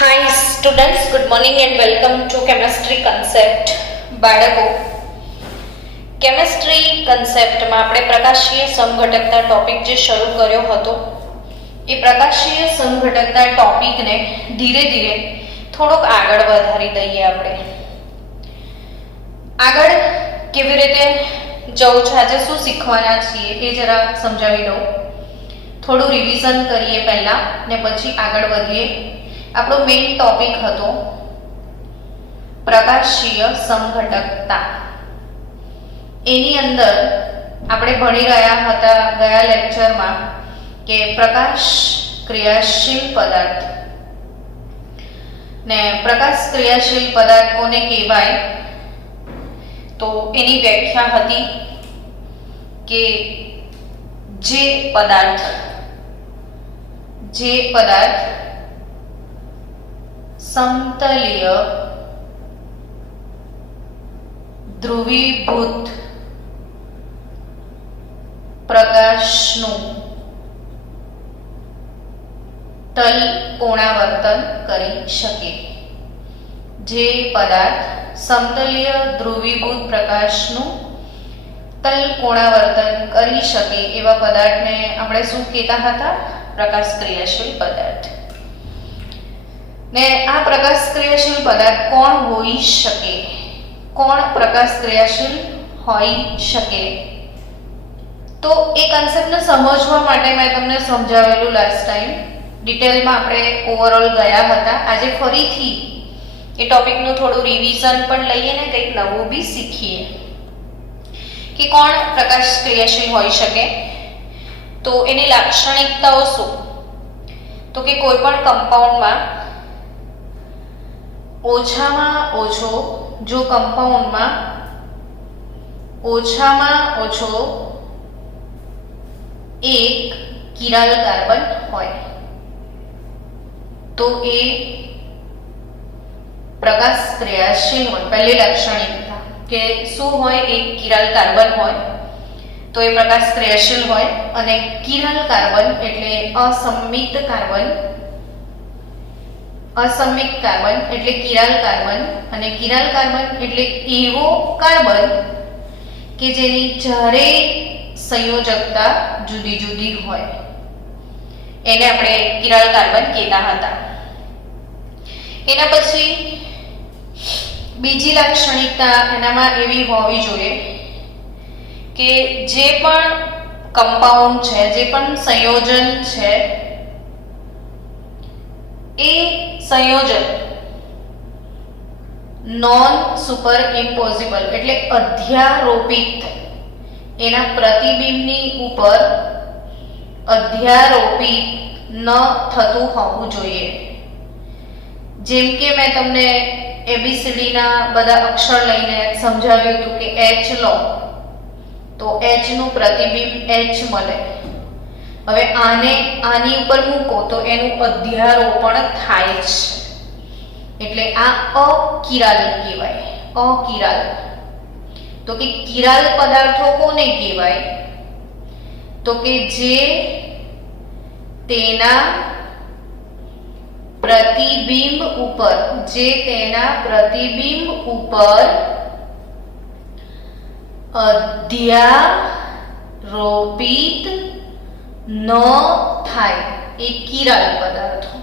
Hi students, good morning and welcome to chemistry concept. બાળકો chemistry કન્સેપ્ટમાં આપણે પ્રકાશીય સમઘટકતા topic જે શરૂ કર્યો હતો એ પ્રકાશીય સમઘટકતા ટોપિકને ધીરે ધીરે થોડોક આગળ વધારી દઈએ. આપણે આગળ કેવી રીતે જવું છે, આજે શું શીખવાના છીએ એ જરા સમજાવી દઉં. થોડું રિવિઝન કરીએ પહેલા ને પછી આગળ વધીએ. આપણો મેઇન ટોપિક હતો પ્રકાશીય સમઘટકતા. એની અંદર આપણે ભણી રહ્યા હતા ગયા લેક્ચરમાં કે પ્રકાશ ક્રિયાશીલ પદાર્થ ને પ્રકાશ ક્રિયાશીલ પદાર્થ કોને કહેવાય, તો એની વ્યાખ્યા હતી કે જે પદાર્થ સમતલીય ધ્રુવીભૂત પ્રકાશનું તલ કોણાવર્તન કરી શકે. જે પદાર્થ સમતલીય ધ્રુવીભૂત પ્રકાશનું તલ કોણાવર્તન કરી શકે એવા પદાર્થને આપણે શું કહેતા હતા? પ્રકાશ ક્રિયાશીલ પદાર્થ. ને આ પ્રકાશ ક્રિયાશીલ પદાર્થ કોણ હોઈ શકે? કોણ પ્રકાશ ક્રિયાશીલ હોઈ શકે? તો એ કન્સેપ્ટને સમજવા માટે મેં તમને સમજાવેલું લાસ્ટ ટાઈમ. ડિટેલમાં આપણે ઓવરઓલ ગયા હતા. આજે ફરીથી એ ટોપિકનું થોડું રિવિઝન પણ લઈએ ને કંઈક નવું બી શીખીએ કે કોણ પ્રકાશ ક્રિયાશીલ હોઈ શકે. તો એની લાક્ષણિકતાઓ શું? તો કે કોઈ પણ કમ્પાઉન્ડમાં ઓછામાં ઓછો એક કિરાલ કાર્બન હોય તો એ પ્રકાશ ક્રિયાશીલ હોય. પહેલી લાક્ષણિકતા કે શું હોય? એક કિરાલ કાર્બન હોય તો એ પ્રકાશ ક્રિયાશીલ હોય. અને કિરાલ કાર્બન એટલે અસંમિક્ત કાર્બન એટલે કિરાલ કાર્બન. અને કિરાલ કાર્બન એટલે એવો કાર્બન કે જેની ચારે સંયોજકતા જુદી જુદી હોય, એને આપણે કિરાલ કાર્બન કહેતા હતા. એના પછી બીજી લાક્ષણિકતા એનામાં એવી હોવી જોઈએ કે જે પણ કમ્પાઉન્ડ છે, જે પણ સંયોજન છે, એ સંયોજન નોન સુપર ઇમ્પોઝિબલ એટલે અધ્યારોપિત, એના પ્રતિબિંબની ઉપર અધ્યારોપિત ન થતું હોવું જોઈએ. જેમ કે મેં તમને ABCD ના બધા અક્ષર લઈને સમજાવ્યું હતું કે H લો તો H નું પ્રતિબિંબ H મળે. હવે આની ઉપર મૂકો તો એનું અધ્યારોપણ થાય છે, એટલે આ અકિરાલ કહેવાય. અકિરાલ. તો કે કિરાલ પદાર્થો કોને કહેવાય? તો કે જે તેના પ્રતિબિંબ ઉપર અધ્યારોપિત ન થાય એ કિરાલ પદાર્થો.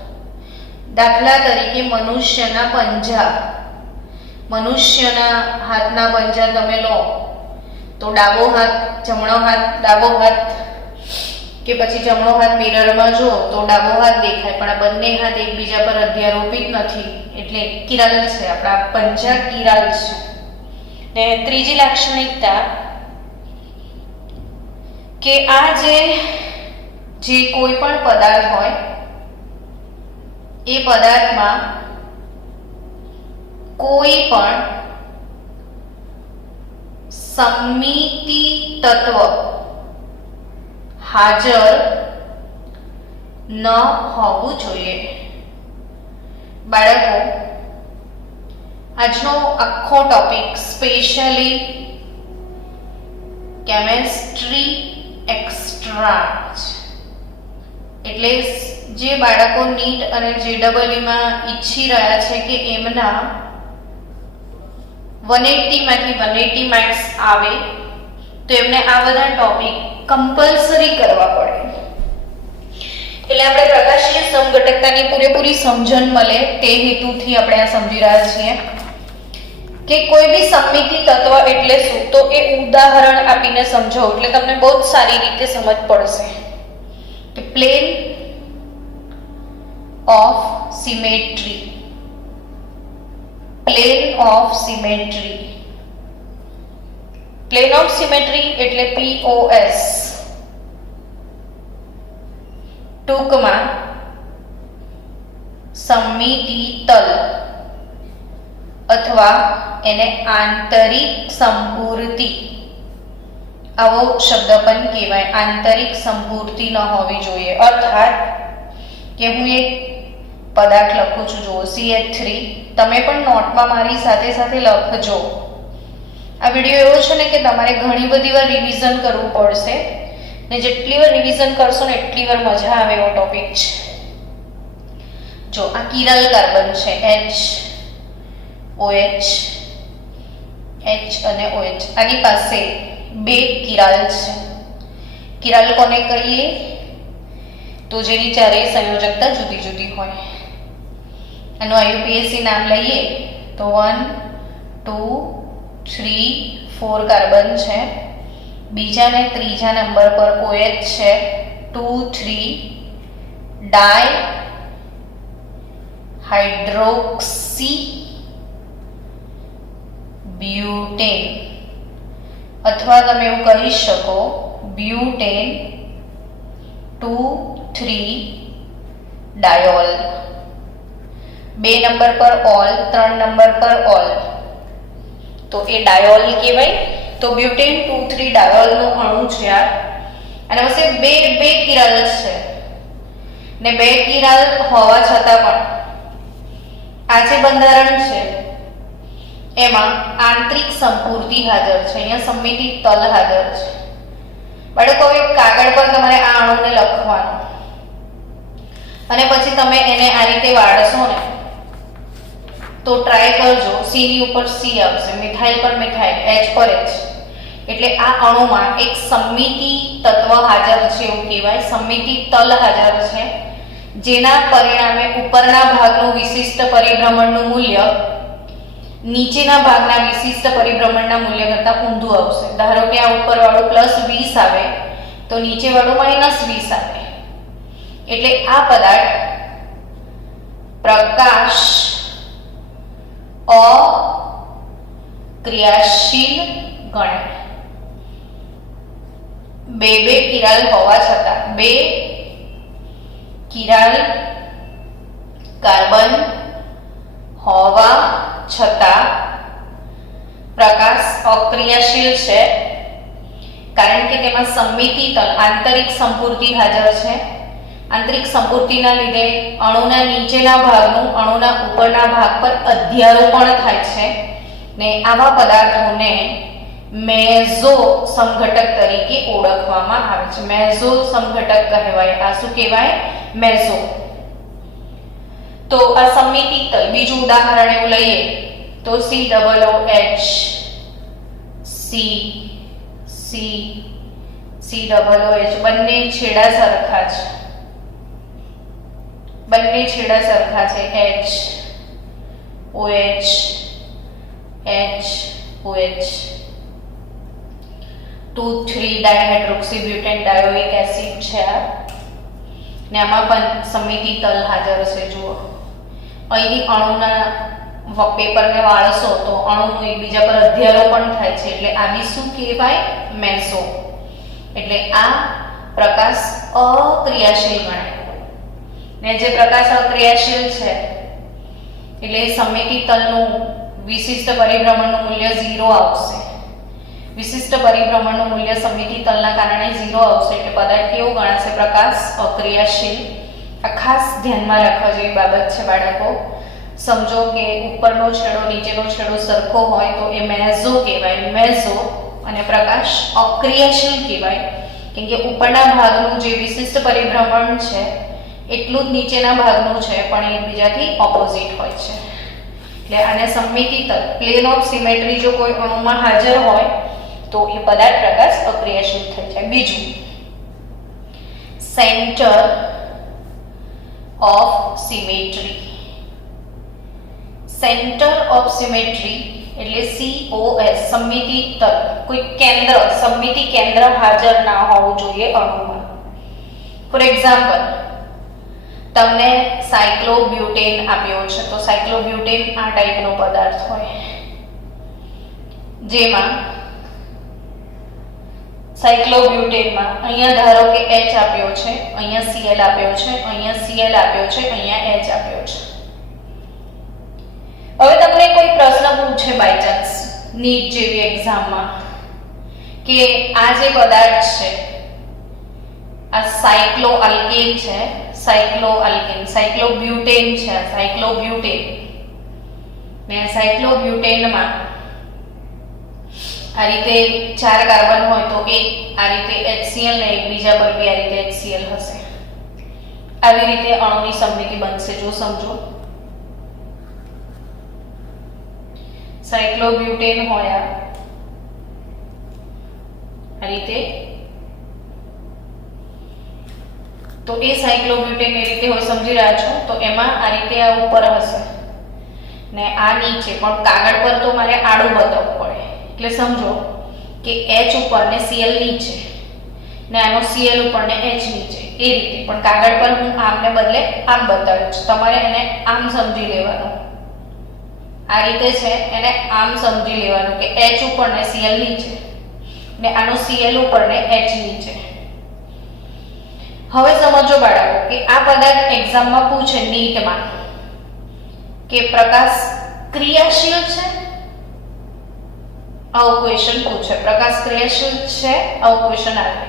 દાખલા તરીકે મનુષ્યના પંજા, મનુષ્યના હાથના પંજા તમે લો તો ડાબો હાથ, જમણો હાથ, ડાબો હાથ કે પછી જમણો હાથ મિરરમાં જો તો ડાબો હાથ દેખાય, પણ આ બંને હાથ એકબીજા પર અધ્યારોપિત નથી એટલે કિરાલ છે. આપણા પંજા કિરાલ છે. ને ત્રીજી લાક્ષણિકતા કે આ જે કોઈ પણ પદાર્થ હોય એ પદાર્થમાં કોઈ પણ સમમિતિ તત્વ હાજર ન હોવું જોઈએ. બાળકો, આજનો આખો ટોપિક સ્પેશિયલી કેમેસ્ટ્રી એક્સ્ટ્રા એટલે જે બાળકો નીટ અને JEE ઈચ્છી રહ્યા છે કે એમના 180 માંથી 180 માર્ક્સ આવે તો એમને આ બધા ટોપિક કમ્પલસરી કરવા પડે. એટલે આપણે પ્રકાશીય સમઘટકતાની પૂરેપૂરી સમજણ મળે તે હેતુથી આપણે આ સમજી રહ્યા છીએ કે કોઈ બી સમમિતિ તત્વ એટલે શું, તો એ ઉદાહરણ આપીને સમજો એટલે તમને બહુ જ સારી રીતે સમજ પડશે કે plane of symmetry, plane of symmetry, plane of symmetry એટલે POS, ટૂંકમાં સમમિતિ તલ અથવા એને આંતરિક સંપૂર્તિ આવો શબ્દ પણ કહેવાય. આંતરિક સંપૂર્તિ ન હોવી જોઈએ. અર્થાત કે હું એક પદાર્થ લખું છું, જુઓ CH3, તમે પણ નોટમાં મારી સાથે સાથે લખજો. આ વિડીયો એવો છે ને કે તમારે ઘણી બધી વાર રિવિઝન કરવું પડશે ને જેટલી વાર રિવિઝન કરશો ને એટલી વાર મજા આવે એવો ટોપિક છે. જો આ કિરલ કાર્બન છે, OH અને OH. આની પાસે બે કિરાલ છે. કિરાલ કોને કહીએ? તો જેની ચારેય સંયોજકતા જુદી જુદી હોય. આનું IUPAC નામ લઈએ તો 1 2 3 4 કાર્બન છે. બીજા ને ત્રીજા નંબર પર OH છે, 2 3 ડાય હાઇડ્રોક્સી બ્યુટેન, અથવા તમે એવું કહી શકો બ્યુટેન 2 3 ડાયોલ. 2 નંબર પર ઓલ, 3 નંબર પર ઓલ, તો એ ડાયોલ કહેવાય. તો બ્યુટેન 2 3 ડાયોલ નો અણુ છે આ. અને પછી બે કિરલ છે ને બે કિરલ હોવા છતાં પણ આ જે બંધારણ છે એમાં આંતરિક સંપૂર્તિ હાજર છે. અહીંયા સમમિતિ તલ હાજર છે. બાળકો હવે કાગળ પર તમારે આ અણુને લખવાનું અને પછી તમે એને આ રીતે વાળશો ને તો ટ્રાય કરજો. C ની ઉપર C આવશે, મિથાઇલ પર મિથાઇલ, H પર H. એટલે આ અણુમાં એક સમમિતિ તત્વ હાજર છે એવું કહેવાય. સમમિતિ તલ હાજર છે જેના પરિણામે ઉપરના ભાગનું વિશિષ્ટ પરિભ્રમણનું મૂલ્ય નીચેના ભાગના વિશિષ્ટ પરિભ્રમણના મૂલ્ય કરતાં ઊંધું આવશે. ધારો કે આ ઉપરવાળું +20 આવે તો નીચેવાળું -20 આવે. એટલે આ પદાર્થ પ્રકાશ અક્રિયાશીલ ગણાય. બે કિરાલ હોવા છતાં, બે કિરાલ કાર્બન હોવા છતાં પ્રકાશ અક્રિયાશીલ છે કારણ કે તેમાં સમમિતિ તલ આંતરિક સંપૂર્તિ હાજર છે. આંતરિક સંપૂર્તિના લીધે અણુના નીચેના ભાગનું અણુના ઉપરના ભાગ પર અધ્યારોપણ થાય છે ને આવા પદાર્થોને મેઝો સમઘટક તરીકે ઓળખવામાં આવે છે. મેઝો સમઘટક કહેવાય. આ શું કહેવાય? મેઝો. તો આ સમમિતિ તલ, બીજું ઉદાહરણ એવું લઈએ તો COOH, COOH બંને છેડા સરખા છે. બંને છેડા સરખા છે. OH, OH. 2,3 ડાયહાઇડ્રોક્સી બ્યુટેન ડાયોઇક એસિડ છે ને આમાં પણ સમમિતિ તલ હાજર છે. જુઓ અહીંથી અણુના પેપરને વાળશો તો અણુનું એકબીજા પર અધ્યારોપણ થાય છે એટલે આ બી શું કહેવાય? મેસો. એટલે આ પ્રકાશ અક્રિયાશીલ ગણાય ને જે પ્રકાશ અક્રિયાશીલ છે એટલે સમમિતિ તલનું વિશિષ્ટ પરિભ્રમણનું મૂલ્ય 0 આવશે. વિશિષ્ટ પરિભ્રમણનું મૂલ્ય સમમિતિ તલના કારણે 0 આવશે એટલે પદાર્થ કેવો ગણાશે? પ્રકાશ અક્રિયાશીલ. આ ખાસ ધ્યાનમાં રાખવા જેવી બાબત છે બાળકો. સમજો કે ઉપરનો છેડો નીચેનો છેડો સરખો હોય તો એ મેઝો કહેવાય. મેઝો. અને પ્રકાશ અક્રિયાશીલ કહેવાય કેમ કે ઉપરના ભાગનું જે વિશિષ્ટ પરિભ્રમણ છે એટલું જ નીચેના ભાગનું છે, પણ એકબીજાથી ઓપોઝિટ હોય છે. એટલે આને સમમિતિ તલ, પ્લેન ઓફ સિમેટ્રી જો કોઈ અણુમાં હાજર હોય તો એ પદાર્થ પ્રકાશ અક્રિયાશીલ થઈ જાય. બીજું, centre of symmetry. Centre of symmetry એટલે COS, સમમિતિ તલ, કોઈ કેન્દ્ર, સમમિતિ કેન્દ્ર હાજર ના હોવું જોઈએ અણુમાં. ફોર એક્ઝામ્પલ, તમને સાયક્લોબ્યુટેન આપ્યો છે, તો સાયક્લોબ્યુટેન આ ટાઈપનો પદાર્થ હોય, જેમાં સાયક્લોબ્યુટેનમાં અહીંયા ધારો કે H આપ્યો છે, અહીંયા Cl આપ્યો છે, અહીંયા Cl આપ્યો છે, અહીંયા H આપ્યો છે. હવે તમને કોઈ પ્રશ્ન પૂછે બાય ચાન્સ નીટ જેવી એક્ઝામમાં કે આ જે પદાર્થ છે આ સાયક્લોઆલ્કેન છે, સાયક્લોબ્યુટેન છે, સાયક્લોબ્યુટેન ને સાયક્લોબ્યુટેનમાં આ રીતે 4 કાર્બન હોય તો એક આ રીતે HCl ને એકબીજા પર બી આ રીતે HCl હશે. આવી રીતે અણુની સમમિતિ બનશે. જો સમજો, સાયક્લોબ્યુટેન હોય આ રીતે, તો એ સાયક્લોબ્યુટેન એ રીતે હોય, સમજી રહ્યા છો? તો એમાં આ રીતે આ ઉપર હશે ને આ નીચે, પણ કાગળ પર તો મારે આડું બતાવવું પડે. એટલે સમજો કે H ઉપર ને Cl નીચે ને આનો Cl ઉપર ને H નીચે, એ રીતે. પણ કાગળ પર હું આમને બદલે આમ બતાવ્યું છે, તમારે એને આમ સમજી લેવાનું. આ રીતે છે, એને આમ સમજી લેવાનું કે H ઉપર ને Cl નીચે ને આનો Cl ઉપર ને H નીચે. હવે સમજો બાળકો કે આ પદાર્થ એક્ઝામમાં પૂછે નીટમાં કે પ્રકાશ ક્રિયાશીલ છે, આવો ક્વેશ્ચન પૂછે. પ્રકાશ ક્રિયાશીલ છે, આવો ક્વેશ્ચન આવે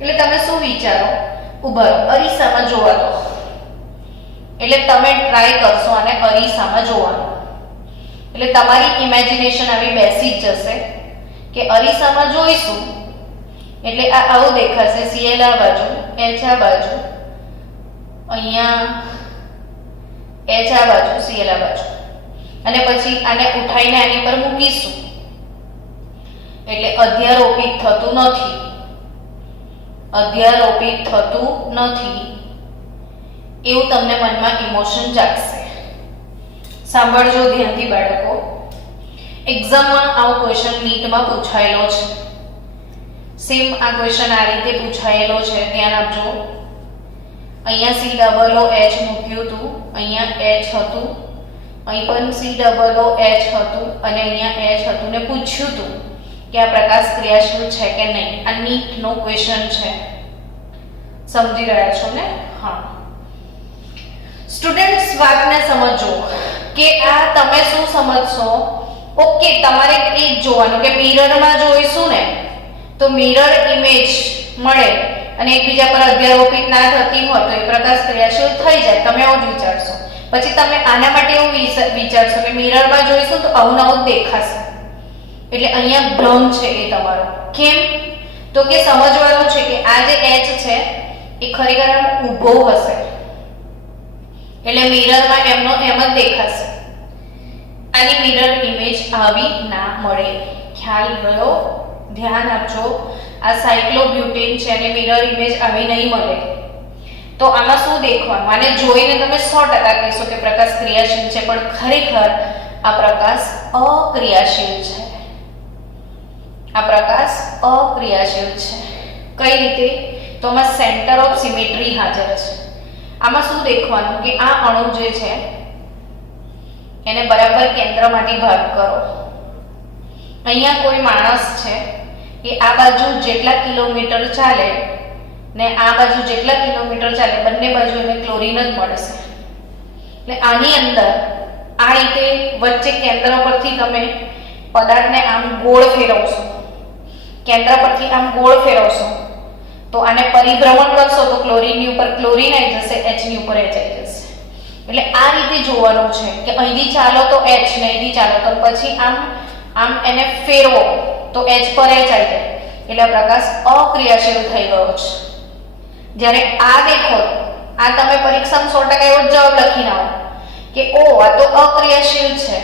એટલે તમે શું વિચારો? ઉભા રહો, અરીસામાં જોવા દો. એટલે તમે ટ્રાય કરશો અને અરીસામાં જોવાનું, એટલે તમારી ઇમેજિનેશન આવી બેસી જ જશે કે અરીસામાં જોઈશું એટલે આ આવું દેખાશે. Cl આ બાજુ, H આ બાજુ, અહીંયા H આ બાજુ, Cl આ બાજુ, અને પછી આને ઉઠાઈને આની પર મૂકીશું એટલે અધ્યારોપિત થતું નથી, અધ્યારોપિત થતું નથી એવું તમને મનમાં ઇમોશન જાગશે. સાંભળજો ધ્યાનથી બાળકો, એક્ઝામમાં આવો ક્વેશ્ચન નીટમાં પૂછાયેલો છે. સેમ આ ક્વેશ્ચન આ રીતે પૂછાયેલો છે, ધ્યાન આપજો. અહીંયા COOH મૂક્યું હતું, અહીંયા H હતું, અહીં પણ COOH હતું અને અહીંયા H હતું ને પૂછ્યું હતું કે આ પ્રકાશ ક્રિયાશીલ છે કે નહીં. આ નીટનો ક્વેશ્ચન છે. સમજી રહ્યા છો ને? હા સ્ટુડન્ટ્સ, વાતને સમજો કે આ તમે શું સમજશો. ઓકે, તમારે એ જોવાનું કે મિરરમાં જોઈશું ને તો મિરર ઇમેજ મળે અને એકબીજા પર અધ્યારોપિત ના થતી હોય તો એ પ્રકાશ ક્રિયાશીલ થઈ જાય. તમે એવું જ વિચારશો. પછી તમે આના માટે એવું વિચારશો કે મિરરમાં જોઈશું તો આવું નવું દેખાશે. એટલે અહીંયા ભ્રમ છે એ તમારો. કેમ? તો કે સમજવાનું છે કે આ જે H છે એ ખરેખર આમ ઊભો હશે એટલે મિરરમાં એમનો એમ જ દેખાશે. આની મિરર ઇમેજ આવી ના મળે. ખ્યાલ રહ્યો? ધ્યાન આપજો. આ સાયક્લોબ્યુટેન છે અને મિરર ઇમેજ આવી નહીં મળે તો આમાં શું દેખવાનું? આને જોઈને તમે 100% કહેશો કે પ્રકાશ ક્રિયાશીલ છે, પણ ખરેખર આ પ્રકાશ અક્રિયાશીલ છે. આ પ્રકાશ અક્રિયાશીલ છે. કઈ રીતે? તો આમાં સેન્ટર ઓફ સિમેટ્રી હાજર છે. આમાં શું દેખવાનું કે આ અણુ જે છે એને બરાબર કેન્દ્રમાંથી ભાગ કરો. અહીંયા કોઈ માણસ છે એ આ બાજુ જેટલા કિલોમીટર ચાલે ને આ બાજુ જેટલા કિલોમીટર ચાલે બંને બાજુ એને ક્લોરીન જ મળશે. એટલે આની અંદર આ રીતે વચ્ચે કેન્દ્ર પરથી તમે પદાર્થને આમ ગોળ ફેરવશો, કેન્દ્ર પરથી આમ ગોળ ફેરવશો તો આને પરિભ્રમણ કરશો તો ક્લોરીનની ઉપર ક્લોરીન આવી જશે, H ની ઉપર H આવી જશે. એટલે આ રીતે જોવાનું છે કે અહીંથી ચાલો તો H ને અહીંથી ચાલો તો પછી આમ આમ એને ફેરવો તો H પર H આવી જાય. એટલે આ પ્રકાશ અક્રિયાશીલ થઈ ગયો છે. જ્યારે આ દેખો, આ તમે પરીક્ષામાં 100% એવો જવાબ લખીને આવો કે ઓ આ તો અક્રિયાશીલ છે.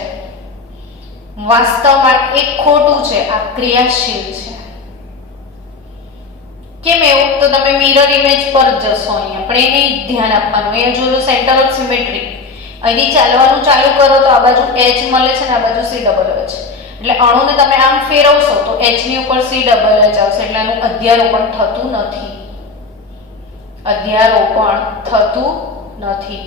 વાસ્તવમાં એક ખોટું છે, આ ક્રિયાશીલ છે. કેમ એવું? તો તમે મિરર ઇમેજ પર જશો અહીંયા, પણ એને ધ્યાન આપવાનું. અહીંયા જોયું સેન્ટર ઓફ સિમેટ્રી, અહીંથી ચાલવાનું ચાલુ કરો તો આ બાજુ H મળે છે ને આ બાજુ C ડબલ H. એટલે અણુને તમે આમ ફેરવશો તો H ની ઉપર C ડબલ H આવશે, એટલે આનું અધ્યારોપણ થતું નથી. અધ્યારોપણ થતું નથી.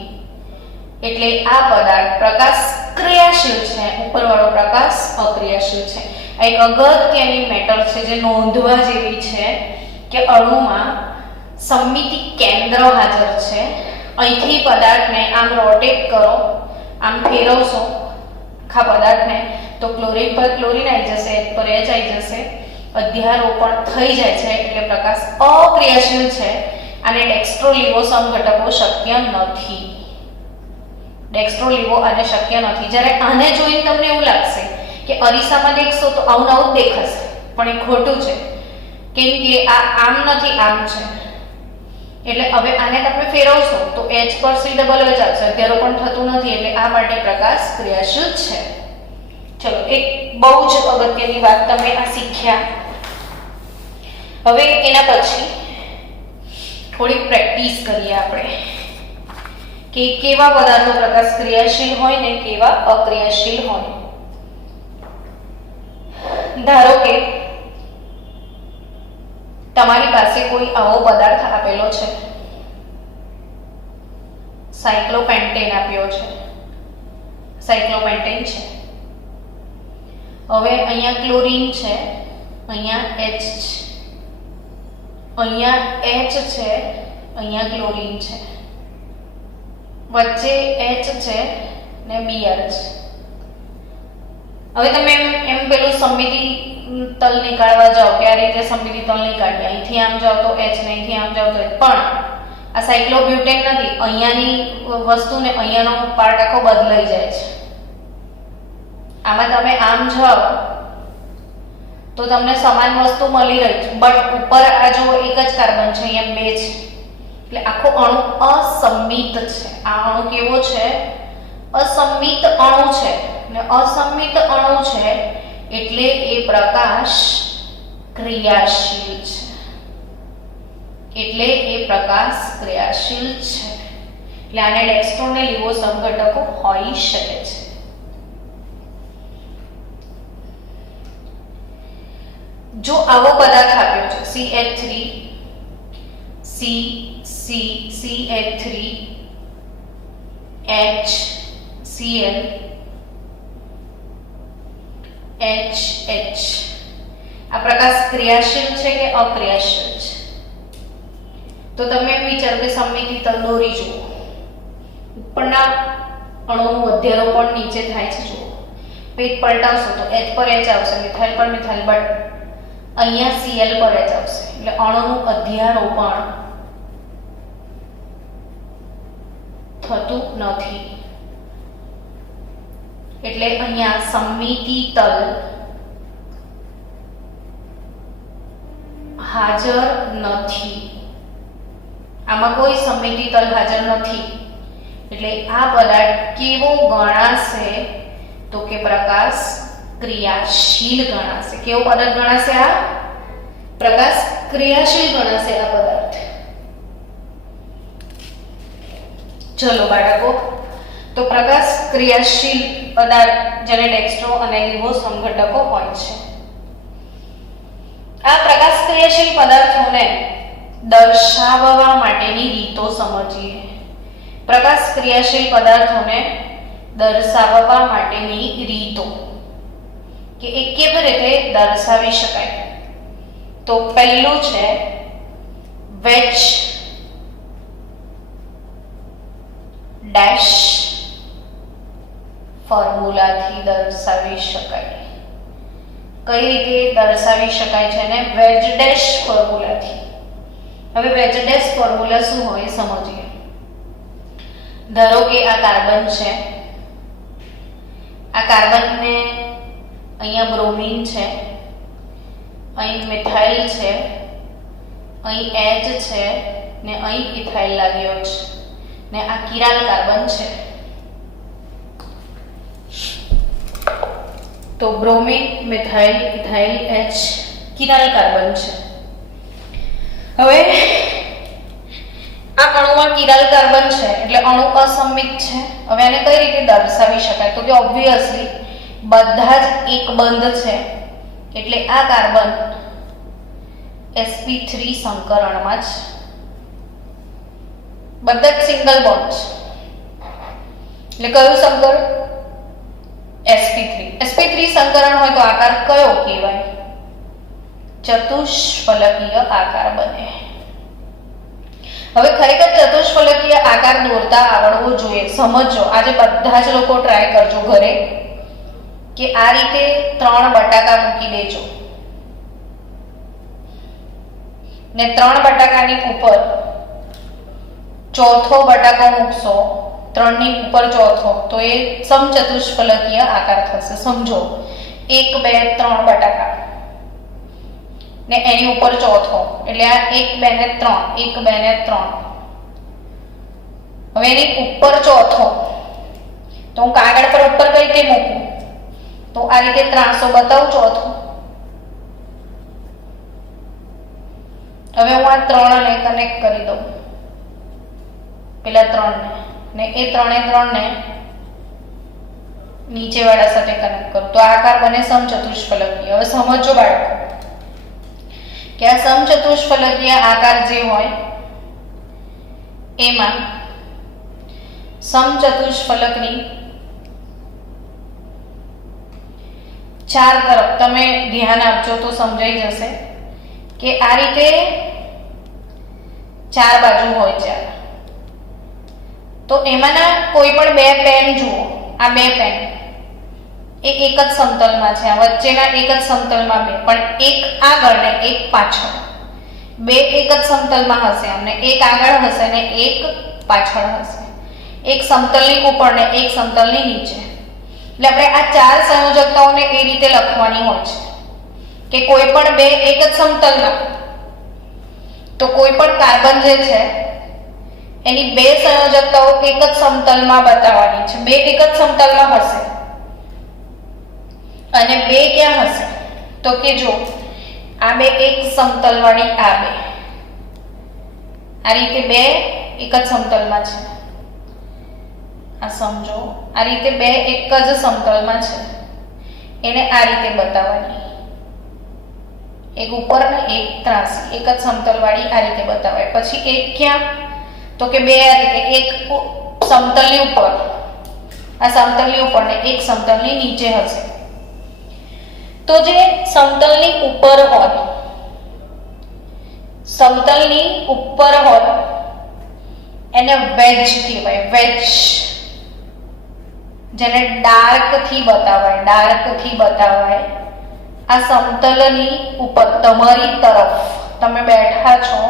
એટલે આ પદાર્થ પ્રકાશ ક્રિયાશીલ છે, ઉપરવાળો પ્રકાશ અક્રિયાશીલ છે. આ એક અગત્યની મેટર છે જે નોંધવા જેવી છે કે અણુમાં સમમિતિ કેન્દ્ર હાજર છે. અહીંથી પદાર્થને આમ રોટેટ કરો, આમ ફેરવશો આખા પદાર્થને તો ક્લોરીન પર ક્લોરીન આવી જશે, H પર H આવી જશે, અધ્યારોપણ થઈ જાય છે. એટલે પ્રકાશ અક્રિયાશીલ છે. આને ડેક્સ્ટ્રોલિવો સમઘટકો શક્ય નથી. ડેક્સ્ટ્રોલિવો આને શક્ય નથી. જ્યારે આને જોઈને તમને એવું લાગશે કે અરીસામાં દેખશો તો આવું આવું દેખાશે, પણ એ ખોટું છે. કેમ કે આ આમ નથી, આમ છે. એટલે હવે આને તમે ફેરવશો તો H પર C ડબલ H આવશે, અધ્યારોપણ થતું નથી. એટલે આ માટે પ્રકાશ ક્રિયાશીલ છે. ચલો, એક બહુ જ અગત્યની વાત તમે આ શીખ્યા. હવે એના પછી થોડી પ્રેક્ટિસ કરીએ આપણે કે કેવા પદાર્થો પ્રકાશ ક્રિયાશીલ હોય ને કેવા અક્રિયાશીલ હોય. ધારો કે તમારી પાસે કોઈ આવો પદાર્થ આપેલો છે, સાયક્લોપેન્ટેન આપ્યો છે, સાયક્લોપેન્ટેન છે. હવે અહીંયા ક્લોરીન છે, અહીંયા H છે, અહીંયા H છે, અહીંયા ક્લોરીન છે, વચ્ચે H છે ને Br છે. હવે તમે એમ પેલું સમમિતિ તલ નીકાળવા જાઓ કે આ રીતે સમમિતિ તલ નીકાળીએ, અહીંથી આમ જાઓ તો H ને અહીંથી આમ જાઓ તો H. પણ આ સાયક્લોબ્યુટેન નથી, અહીંયાની વસ્તુને અહીંયાનો પાર્ટ આખો બદલાઈ જાય છે. આમાં તમે આમ જાઓ તો તમને સમાન વસ્તુ મળી રહી છે, બટ ઉપર આ જો એક જ કાર્બન છે, અહીંયા 2 છે. એટલે આખો અણુ અસમિત છે. આ અણુ કેવો છે? અસમિત અણુ છે. ને અસમિત અણુ છે એટલે એ પ્રકાશ ક્રિયાશીલ છે. એટલે એ પ્રકાશ ક્રિયાશીલ છે. એટલે આને ડેક્સ્ટ્રો ને લીવો સમઘટકો હોઈ શકે છે. જો આવો પદાર્થ આપ્યો છે CH3 CH3 HCl HH, આ પ્રકાશ ક્રિયાશીલ છે કે અક્રિયાશીલ છે? તો તમે એમ વિચારો કે સમમિતિ તલ દોરી જુઓ, ઉપરના અણુનું અધ્યારોપણ નીચે થાય છે. જુઓ, પેજ પલટાવશો તો H પર H આવશે, મિથાઇલ પર મિથાઇલ, બટ અહીંયા Cl પર H આવશે. એટલે અણુનું અધ્યારોપણ થતું નથી. એટલે અહીંયા સમમિતિ તલ હાજર નથી. આમાં કોઈ સમમિતિ તલ હાજર નથી. એટલે આ પદાર્થ કેવો ગણાશે? તો કે પ્રકાશ ક્રિયાશીલ ગણાશે. કેવો પદાર્થ ગણાશે? આ પ્રકાશ ક્રિયાશીલ ગણાશે આ પદાર્થ. ચલો બાળકો, તો પ્રકાશ ક્રિયાશીલ પદાર્થ જેને ડેક્સ્ટ્રો અને લીવો સમઘટકો હોય છે. આ પ્રકાશ ક્રિયાશીલ પદાર્થોને દર્શાવવા માટેની રીતો સમજીએ. પ્રકાશ ક્રિયાશીલ પદાર્થોને દર્શાવવા માટેની રીતો કે એ કેવી રીતે દર્શાવી શકાય. તો પહેલું છે વેચ ડેશ ફોર્મ્યુલાથી દર્શાવી શકાય. કઈ રીતે દર્શાવી શકાય છે? ને વેજ ડેશ ફોર્મ્યુલાથી. હવે વેજ ડેશ ફોર્મ્યુલા શું હોય સમજીએ. ધારો કે આ કાર્બન છે, આ કાર્બનને અહીંયા બ્રોમિન છે, અહીં મિથાઇલ છે, અહીં H છે ને અહીં ઇથાઇલ લાગ્યો છે ને આ કિરાલ કાર્બન છે. તો bromine, methyl, ethyl, H chiral carbon છે. હવે આ અણુમાં કિરાલ કાર્બન છે એટલે અણુ અસંમિત છે. હવે આને કઈ રીતે દર્શાવી શકાય? તો કે ઓબ્વિયસલી બધા જ એક બંધ છે એટલે આ કાર્બન sp3 સંકરણમાં જ બધા જ સિંગલ બોન્ડ છે. એટલે કયું સંકરણ? sp3 સંકરણ હોય તો આકાર કયો કહેવાય? ચતુષ્ફલકીય આકાર બને. હવે ખરેખર ચતુષ્ફલકીય આકાર દોરતા આવડવો જોઈએ. સમજો, આજે બધા જ લોકો ટ્રાય કરજો ઘરે કે આ રીતે 3 બટાકા મૂકી દેજો ને 3 બટાકાની ઉપર ચોથો બટાકો મૂકશો, 3 ની ઉપર ચોથો, તો એ સમચતુષ્ફલકીય આકાર થશે. સમજો 1 2 3 બટાકા ને એની ઉપર ચોથો એટલે આ 1 2 ને 3, 1 2 ને 3. હવે એની ઉપર ચોથો તો હું કાગળ પર ઉપર કઈ રીતે મૂકું? તો આ રીતે ત્રાસો બતાવું ચોથો. હવે હું આ 3 ને કનેક્ટ કરી દઉં, પેલા 3 ને એ 3 ને નીચેવાળા સાથે કનેક્ટ કરું તો આકાર બને સમચતુષ્ફલકીય. હવે સમજો બાળકો કે આ સમચતુષ્ફલકીય આકાર જે હોય એમાં સમચતુષ્ફલકની ચાર તરફ તમે ધ્યાન આપજો તો સમજાઈ જશે કે આ રીતે 4 બાજુ હોય છે. તો એમાંના કોઈ પણ 2 પેન જુઓ, આ 2 પેન એ એક જ સમતલમાં છે, આ વચ્ચેના એક જ સમતલમાં 2, પણ એક આગળ ને એક પાછળ. 2 એક જ સમતલમાં હશે, અમને એક આગળ હશે ને એક પાછળ હશે, એક સમતલની ઉપર ને એક સમતલની નીચે. એટલે આપણે આ 4 સંયોજકતાઓને એ રીતે લખવાની હોય છે કે કોઈ પણ 2 એક જ સમતલમાં, તો કોઈ પણ કાર્બન જે છે એની 2 સંયોજકતાઓ એક જ સમતલમાં બતાવવાની છે. 2 એક જ સમતલમાં હશે અને 2 ક્યાં હશે? તો કે જો આ 2 એક સમતલ વાળી, આ 2 આ રીતે 2 એક જ સમતલમાં છે. આ સમજો, આ રીતે 2 એક જ સમતલમાં છે, એને આ રીતે બતાવવાની, એક ઉપર ને એક ત્રાસી, એક જ સમતલ વાળી આ રીતે બતાવાય. પછી એક ક્યાં? તો કે 2 આ રીતે, એક સમતલની ઉપર, આ સમતલની ઉપર ને એક સમતલની નીચે હશે. તો જે સમતલની ઉપર હોય, સમતલની ઉપર હોય એને વેજ કહેવાય. વેજ જેને ડાર્ક થી બતાવાય. આ સમતલની ઉપર તમારી તરફ તમે બેઠા છો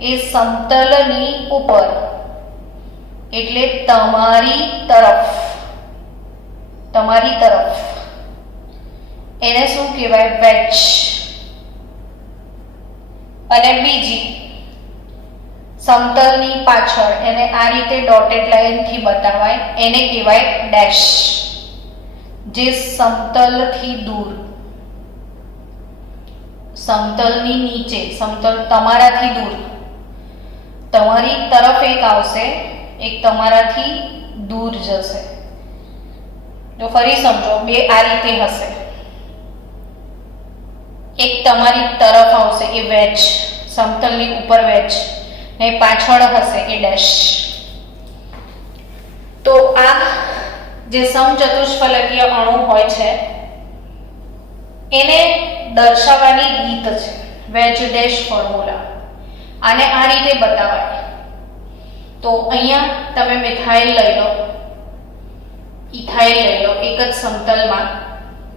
એ સમતલની ઉપર એટલે તમારી તરફ એને શું કહેવાય? વેજ. અને બીજી સમતલની પાછળ એને આ રીતે ડોટેડ લાઈન થી બતાવાય, એને કહેવાય ડેશ. જે સમતલથી દૂર, સમતલની નીચે, સમતલ તમારાથી દૂર, તમારી તરફ એક આવશે, એક તમારાથી દૂર જશે. જો ફરી સમજો, 2 આ રીતે હશે, એક તમારી તરફ આવશે એ વેજ, સમતલની ઉપર વેજ, ને પાછળ હશે એ ડેશ. તો આ જે સમચતુષ્ફલકીય અણુ હોય છે એને દર્શાવવાની રીત છે વેજ ડેશ ફોર્મ્યુલા. આને આ રીતે બતાવાય. તો અહીંયા તમે મિથાઇલ લઈ લો, ઇથાઇલ લઈ લો, એક જ સમતલમાં,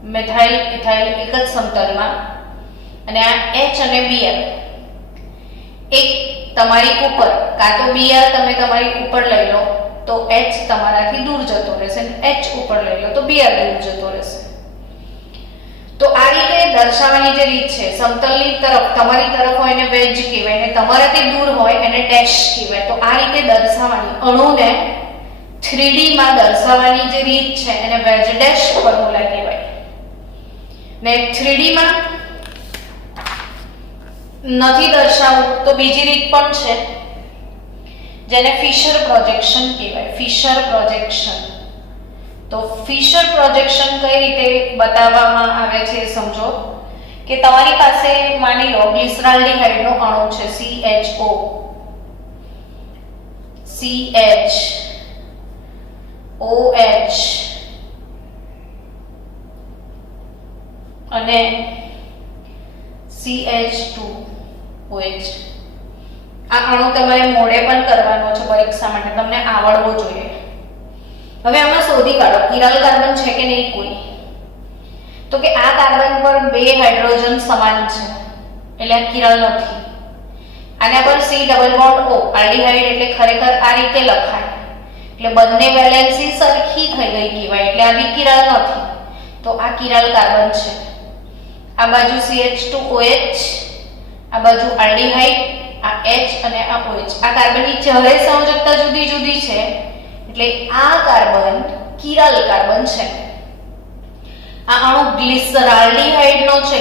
મિથાઇલ ઇથાઇલ એક જ સમતલમાં, અને આ H અને Br એક તમારી ઉપર, કાં તો Br તમે તમારી ઉપર લઈ લો તો H તમારાથી દૂર જતો રહેશે, અને H ઉપર લઈ લો તો Br દૂર જતો રહેશે. તો આ રીતે દર્શાવવાની જે રીત છે, સમતલની તરફ તમારી તરફ હોય એને વેજ કહેવાય અને તમારાથી દૂર હોય એને ડેશ કહેવાય. તો આ રીતે દર્શાવવાની અણુને 3D માં દર્શાવવાની જે રીત છે એને વેજ ડેશ ફોર્મ્યુલા કહેવાય. ને 3D માં નથી દર્શાવવું તો બીજી રીત પણ છે જેને ફિશર પ્રોજેક્શન કહેવાય. Fischer projection. તો ફિશર પ્રોજેક્શન કઈ રીતે બતાવવામાં આવે છે સમજો કે તમારી પાસે માની લો ગ્લિસરાલ્ડિહાઇડનો અણુ છે CHO, CHOH અને CH2OH. આ અણુ તમારે મોડે પણ કરવાનો છે પરીક્ષા માટે, તમને આવડવો જોઈએ. હવે આમાં શોધી કાઢો કિરાલ કાર્બન છે કે નહીં કોઈ. તો કે આ કાર્બન પર 2 હાઇડ્રોજન સમાન છે એટલે આ કિરાલ નથી. આના પર C double bond O aldehyde એટલે ખરેખર આ રીતે લખાય એટલે બંને વેલેન્સી સરખી થઈ ગઈ કહેવાય એટલે આ બી કિરાલ નથી. તો આ કિરાલ કાર્બન છે. આ બાજુ CH2OH, આ બાજુ આલ્ડીહાઇડ, આ H અને આ OH. આ કાર્બનની ચહરે સંયોજકતા જુદી જુદી છે એટલે આ કાર્બન કિરાલ કાર્બન છે. આ અણુ ગ્લિસરાલ્ડિહાઇડનો છે.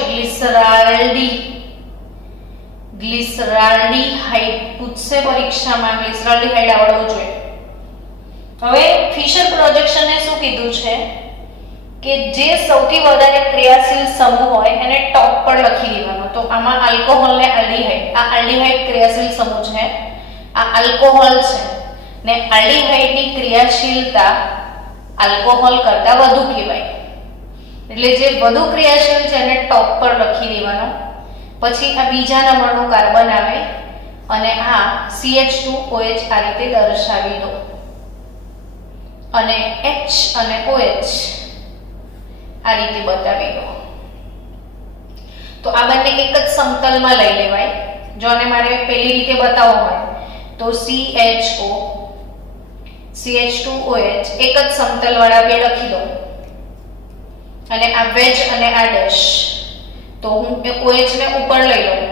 ગ્લિસરાલ્ડિહાઇડ પૂછશે પરીક્ષામાં. ગ્લિસરાલ્ડિહાઇડ આવડવું જોઈએ. હવે ફિશર પ્રોજેક્શને શું કીધું છે કે જે સૌથી વધારે ક્રિયાશીલ સમૂહ હોય એને ટોપ પર લખી દેવાનો. તો આમાં આલ્કોહોલ ને આલ્ડીહાઇડ, આ આલ્ડીહાઇડ ક્રિયાશીલ સમૂહ છે, આ આલ્કોહોલ છે ને આલ્ડીહાઇડની ક્રિયાશીલતા આલ્કોહોલ કરતા વધુ કહેવાય એટલે જે વધુ ક્રિયાશીલ છે એને ટોપ પર લખી દેવાનો. પછી આ બીજા નંબરનું કાર્બન આવે અને આ CH2OH આ રીતે દર્શાવી દો અને H અને OH આ રીતે બતાવી દો. તો આ બંને એક જ સમતલમાં લઈ લેવાય. જો આને મારે પેલી રીતે બતાવવો હોય તો CHO CH2OH એક જ સમતલ વાળા બે લખી દો અને આ વેજ અને આ ડેશ. તો હું OH ને ઉપર લઈ લઉં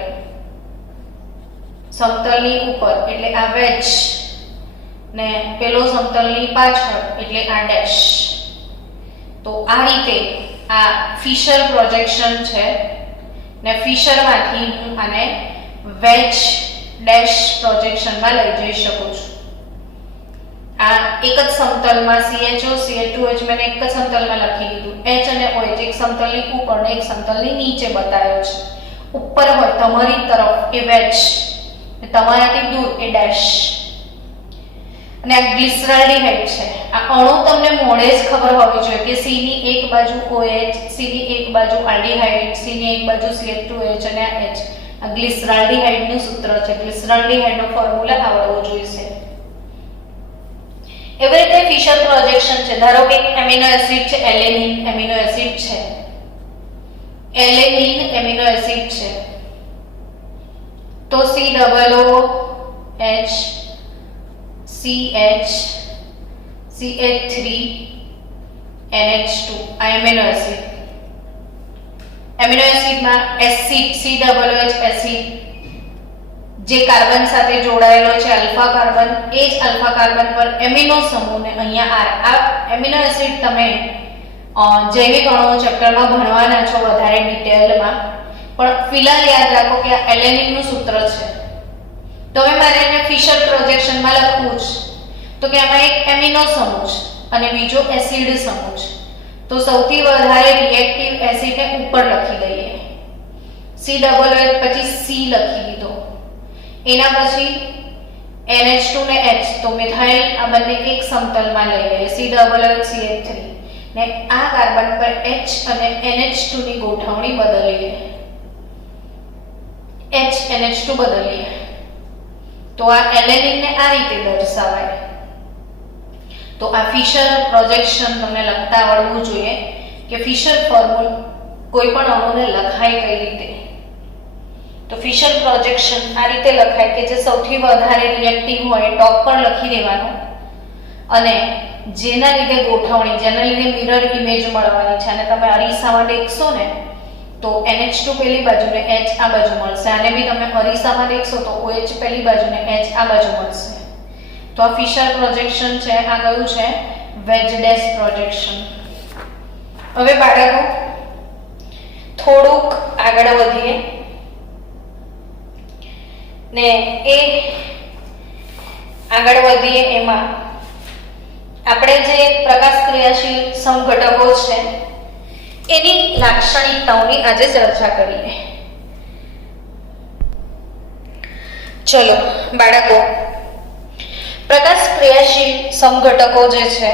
સમતલની ઉપર એટલે આ વેજ ને પેલો સમતલની પાછળ એટલે આ ડેશ. તો આ રીતે આ ફિશર પ્રોજેક્શન છે ને ફિશરમાંથી હું આને વેજ ડેશ પ્રોજેક્શનમાં લઈ જઈ શકું છું. આ એક જ સમતલમાં CHO CH2OH મેં એક જ સમતલમાં લખી દીધું. H અને OH એક સમતલની ઉપર ને એક સમતલની નીચે બતાવ્યો છે. ઉપર હોય તમારી તરફ એ વેજ, તમારાથી દૂર એ ડેશ. અને આ ગ્લિસરાલ્ડિહાઇડ છે. આ અણુ તમને મોડે જ ખબર હોવી જોઈએ કે C ની એક બાજુ OH, C ની એક બાજુ આલ્ડીહાઇડ, C ની એક બાજુ CH2OH અને આ H. આ ગ્લિસરાલ્ડિહાઇડનું સૂત્ર છે. ગ્લિસરાલ્ડિહાઇડનો ફોર્મ્યુલા આવડવો જોઈએ. એવી રીતે ફિશર પ્રોજેક્શન છે. ધારો કે એમિનો એસિડ છે, એલેનિન એમિનો એસિડ છે, એલેનિન એમિનો એસિડ છે. તો COOH CH CH3 NH2 આ એમિનો એસિડ. એમિનો એસિડમાં એસિડ COOH એસિડ જે કાર્બન સાથે જોડાયેલો છે આલ્ફા કાર્બન, એ જ આલ્ફા કાર્બન પર એમિનો સમૂહને અહીંયા આ એમિનો એસિડ તમે જૈવિક અણુઓ ચેપ્ટરમાં ભણવાના છો વધારે ડિટેલમાં, પણ ફિલહાલ યાદ રાખો કે આ એલેનિનનું સૂત્ર છે. તો હવે મારે એને ફિશર પ્રોજેક્શનમાં લખવું છે તો કે આમાં એક એમિનો સમૂહ છે અને બીજો એસિડ સમૂહ છે. તો સૌથી વધારે રિએક્ટિવ એસિડને ઉપર લખી દઈએ. COOH પછી C લખી દીધો. એના પછી NH2 ને H. તો મિથાઇલ આ બંને એક સમતલમાં લઈ લઈએ. COOH CH3 ને આ કાર્બન પર H અને NH2 ની ગોઠવણી બદલીએ. H NH2 બદલીએ. તો આ એલેનિન ને આ રીતે દર્શાવાય. તો આ ફિશર પ્રોજેક્શન તમને લખતા આવડવું જોઈએ કે ફિશર ફોર્મ્યુલા કોઈ પણ અણુને લખાય કઈ રીતે. તો ફિશર પ્રોજેક્શન આ રીતે લખાય કે જે સૌથી વધારે રિએક્ટિવ હોય ટોપ પર લખી દેવાનો અને જેના લીધે ગોઠવણી, જેના લીધે મિરર ઇમેજ મળવાની છે અને તમે અરીસામાં દેખશો ને તો NH2 પેલી બાજુ ને H આ બાજુ મળશે. આને બી તમે અરીસામાં દેખશો તો OH પેલી બાજુ ને H આ બાજુ મળશે. તો આ ફિશર પ્રોજેક્શન છે. આ કયું છે? Veg dash projection. હવે બાળકો થોડુંક આગળ વધીએ ને એમાં આપણે જે પ્રકાશ ક્રિયાશીલ સમઘટકો છે એની લાક્ષણિકતાઓની આજે ચર્ચા કરીએ. ચલો બાળકો, પ્રકાશ ક્રિયાશીલ સમઘટકો જે છે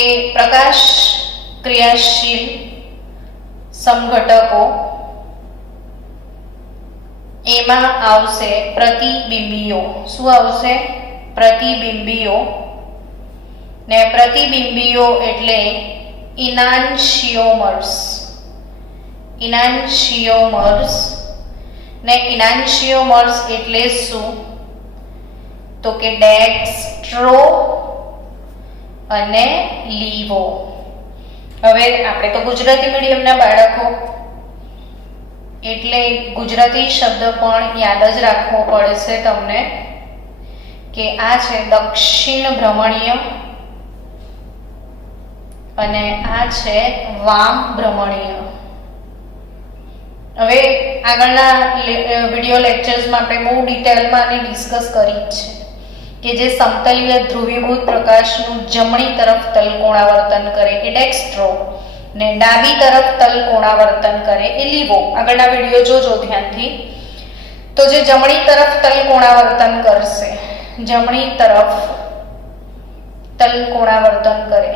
એ પ્રકાશ ક્રિયાશીલ સમઘટકો એમાં આવશે પ્રતિબિંબીઓ. શું આવશે? પ્રતિબિંબીઓ. ને પ્રતિબિંબીઓ એટલે ઇનાન્શિયોમર્સ. ને ઇનાન્શિયોમર્સ એટલે શું? તો કે ડેક્સ્ટ્રો અને લીવો. હવે આપણે તો ગુજરાતી મીડિયમના બાળકો એટલે ગુજરાતી શબ્દ પણ યાદ જ રાખવો પડશે તમને કે આ છે દક્ષિણ ભ્રમણીય અને આ છે વામ ભ્રમણીય. હવે આગળના વિડિયો લેક્ચર્સમાં આપણે બહુ ડિટેલમાં આને ડિસ્કસ કરી છે કે જે સમતલીય ધ્રુવીભૂત પ્રકાશનું જમણી તરફ તલકોણાવર્તન કરે એ ડેક્સ્ટ્રો ને ડાબી તરફ તલકોણાવર્તન કરે એ લીવો. આગળના વિડિયો જોજો ધ્યાનથી. તો જે જમણી તરફ તલકોણાવર્તન કરશે, જમણી તરફ તલકોણાવર્તન કરે,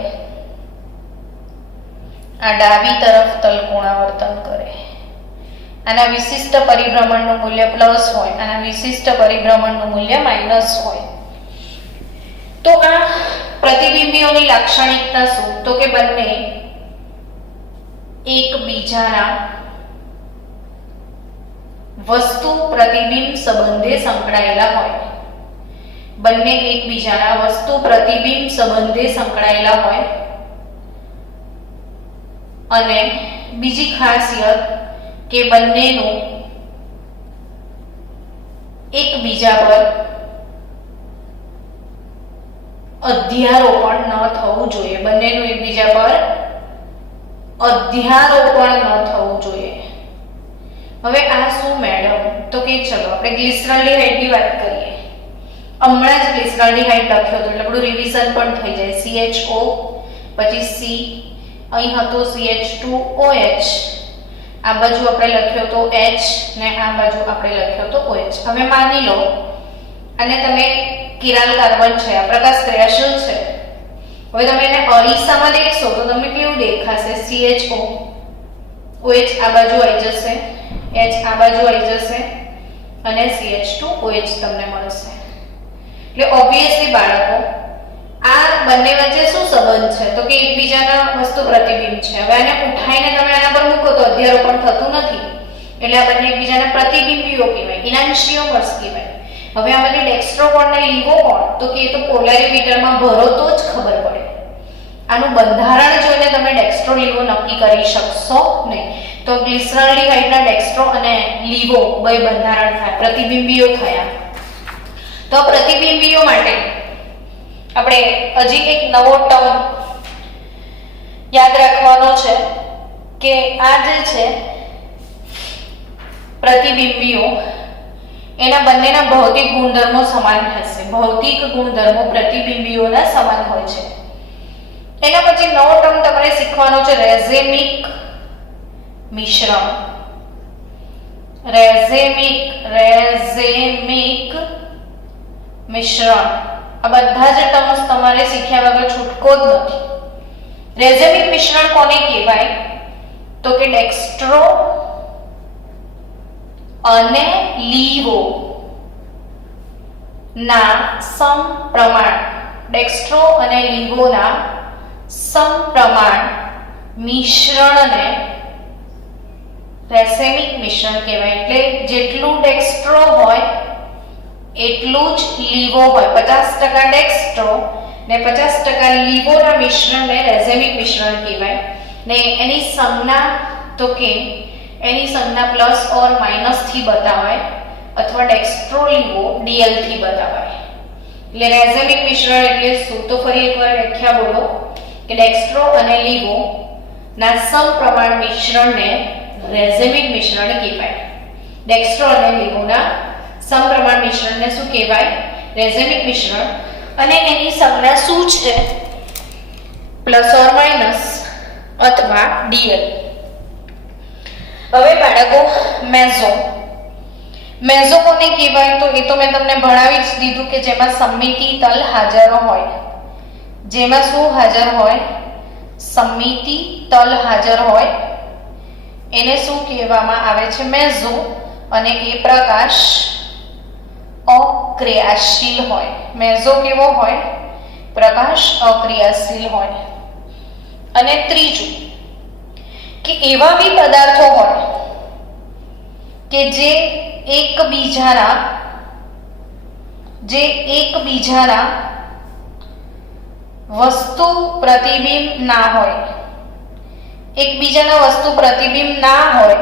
આ ડાબી તરફ તલકોણાવર્તન કરે. આના વિશિષ્ટ પરિભ્રમણનું મૂલ્ય પ્લસ હોય, આના વિશિષ્ટ પરિભ્રમણનું મૂલ્ય માઇનસ હોય. તો આ પ્રતિબિંબીઓની લાક્ષણિકતા શું? તો કે બંને એકબીજાના વસ્તુ પ્રતિબિંબ સંબંધે સંકળાયેલા હોય. બંને એકબીજાના વસ્તુ પ્રતિબિંબ સંબંધે સંકળાયેલા હોય. અને બીજી ખાસિયત કે બંનેનું એકબીજા પર અધ્યારોપણ ન થવું જોઈએ. બંનેનું એકબીજા પર અધ્યારોપણ ન થવું જોઈએ. હવે આ શું મેડમ? તો કે ચલો આપણે ગ્લિસરલ્ડિહાઇડની વાત કરીએ. હમણાં જ ગ્લિસરલ્ડિહાઇડ લખ્યો હતો એટલે આપણું રિવિઝન પણ થઈ જાય. CHO પછી C, અહીં હતો CH2OH, આ બાજુ આપણે લખ્યો તો H ને આ બાજુ આપણે લખ્યો તો OH. હવે માની લો અને તમે કિરાલ કાર્બન છે, આ પ્રકાશ ક્રિયાશીલ છે. હવે તમે એને અરીસામાં દેખશો તો તમને કેવું દેખાશે? CHO, OH આ બાજુ આવી જશે, H આ બાજુ આવી જશે અને CH2OH તમને મળશે. એટલે ઓબ્વિયસલી બાળકો આ બંને વચ્ચે શું સંબંધ છે? તો કે એકબીજાના વસ્તુ પ્રતિબિંબ છે. હવે આને ઉઠાઈને તમે આના પર મૂકો તો અધ્યારોપણ થતું નથી. એટલે આ બંને એકબીજાના પ્રતિબિંબીઓ કહેવાય, ઇનાન્શિયોમર્સ કહેવાય. હવે આમાંથી ડેક્સ્ટ્રો કોણ ને લીવો કોણ? તો કે એ તો પોલારિમીટરમાં ભરો તો જ ખબર પડે. આનું બંધારણ જોઈને તમે ડેક્સ્ટ્રો લીવો નક્કી કરી શકશો નહીં. તો ગ્લિસરલ્ડિહાઇડના ડેક્સ્ટ્રો અને લીવો બે બંધારણ થાય, પ્રતિબિંબીઓ થયા. તો પ્રતિબિંબીઓ માટે આપણે હજી એક નવો ટર્મ યાદ રાખવાનો છે કે આ જે છે પ્રતિબિંબીઓ એના બંનેના ભૌતિક ગુણધર્મો સમાન હશે. ભૌતિક ગુણધર્મો પ્રતિબિંબીઓના સમાન હોય છે. એના પછી નવો ટર્મ તમારે શીખવાનો છે રેઝેમિક મિશ્રણ. રેઝેમિક મિશ્રણ. આ બધા જ ટર્મ્સ તમારે શીખ્યા વગર છૂટકો જ નથી. રેઝેમિક મિશ્રણ કોને કહેવાય? તો કે ડેક્સ્ટ્રો અને લીવો ના સમપ્રમાણ, ડેક્સ્ટ્રો અને લીવોના સમપ્રમાણ મિશ્રણને રેઝેમિક મિશ્રણ કહેવાય. એટલે જેટલું ડેક્સ્ટ્રો હોય એટલું જ લીવો હોય. 50% ડેક્સ્ટ્રો ને 50% લીવોના મિશ્રણને રેઝેમિક મિશ્રણ કહેવાય. ને એની સંજ્ઞા તો કે એની સંજ્ઞા પ્લસ ઓર માઇનસ થી બતાવાય અથવા ડેક્સ્ટ્રો લીવો ડીએલ થી બતાવાય. એટલે રેઝેમિક મિશ્રણ એટલે શું? તો ફરી એકવાર વ્યાખ્યા બોલો કે ડેક્સ્ટ્રો અને લીવો ના સમપ્રમાણ મિશ્રણને રેઝેમિક મિશ્રણ કહેવાય. ડેક્સ્ટ્રો અને લીવોના સમપ્રમાણ મિશ્રણને શું કહેવાય? રેઝેમિક મિશ્રણ. અને એની સંજ્ઞા શું છે? પ્લસ ઓર માઇનસ અથવા ડીએલ. હવે બાળકો મેઝો કોને કહેવાય? તો એ તો મેં તમને ભણાવી જ દીધું કે જેમાં સમમિતિ તલ હાજર હોય. જેમાં શું હાજર હોય? સમમિતિ તલ હાજર હોય એને શું કહેવામાં આવે છે? મેઝો. અને એ પ્રકાશ અક્રિયાશીલ હોય. મેઝો કેવો હોય? પ્રકાશ અક્રિયાશીલ હોય. અને ત્રીજું કે એવા બી પદાર્થો હોય કે જે એકબીજાના વસ્તુ પ્રતિબિંબ ના હોય. એકબીજાના વસ્તુ પ્રતિબિંબ ના હોય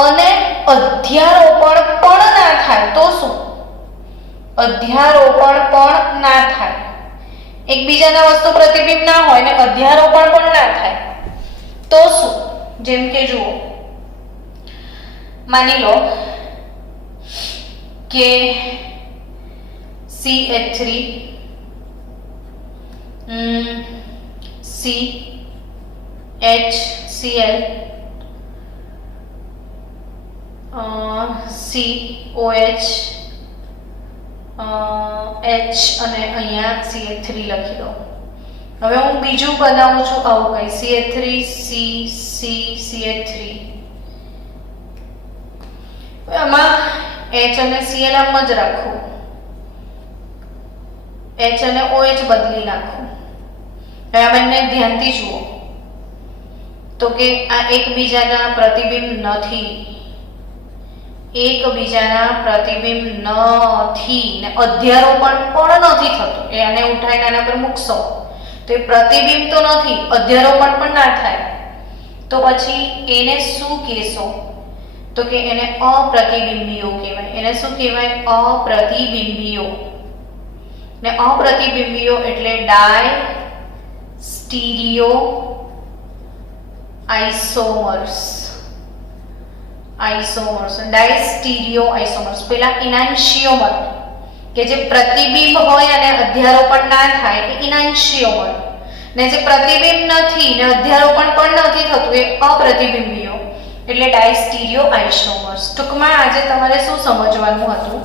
અને અધ્યારોપણ પણ ના થાય. તો શું? અધ્યારોપણ પણ ના થાય. એકબીજાના વસ્તુ પ્રતિબિંબ ના હોય ને અધ્યારોપણ પણ ના થાય તો શું? જેમ કે જુઓ, માની લો કે CH3 CHCl COH H અને અહીંયા CH3 લખી દો. હવે હું બીજું બનાવું છું આવું કઈ CH3 CH3. આમાં H અને Cl આમ જ રાખું, H અને OH બદલી નાખું. હવે આ બંને ધ્યાનથી જુઓ તો કે આ એકબીજાના પ્રતિબિંબ નથી. એકબીજાના પ્રતિબિંબ નથી ને અધ્યારોપણ પણ નથી થતું. એ આને ઉઠાઈને આના પર મૂકશો તો એ પ્રતિબિંબ તો નથી, અધ્યારોપણ પણ ના થાય. તો પછી એને શું કહેશો? તો કે એને અપ્રતિબિંબીઓ કહેવાય. એને શું કહેવાય? અપ્રતિબિંબીઓ. ને અપ્રતિબિંબીઓ એટલે ડાય સ્ટીરિયો આઇસોમર્સ. ડાયસ્ટીરિયો આઇસોમર્સ. પેલા ઇનાન્શિયોમર કે જે પ્રતિબિંબ હોય અને અધ્યારોપણ ના થાય એ ઇનાન્શિયોમર. ને જે પ્રતિબિંબ નથી ને અધ્યારોપણ પણ નથી થતું એ અપ્રતિબિંબીઓ એટલે ડાયસ્ટીરિયો આઇસોમર્સ. ટૂંકમાં આજે તમારે શું સમજવાનું હતું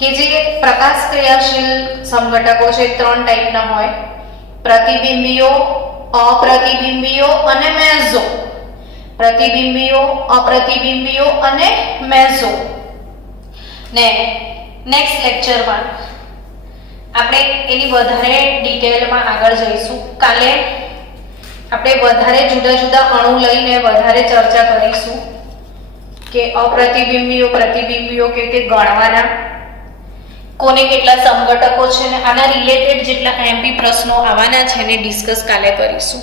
કે જે પ્રકાશ ક્રિયાશીલ સમઘટકો છે ત્રણ ટાઈપના હોય: પ્રતિબિંબીઓ, અપ્રતિબિંબીઓ અને મેઝો. પ્રતિબિંબીઓ, અપ્રતિબિંબીઓ અને મેઝો. ને નેક્સ્ટ લેક્ચરમાં આપણે એની વધારે ડિટેલમાં આગળ જઈશું. કાલે આપણે વધારે જુદા જુદા અણુ લઈને વધારે ચર્ચા કરીશું કે અપ્રતિબિંબીઓ, પ્રતિબિંબીઓ કે ગણવાના, કોને કેટલા સમઘટકો છે ને આના રિલેટેડ જેટલા એમપી પ્રશ્નો આવવાના છે ને ડિસ્કસ કાલે કરીશું.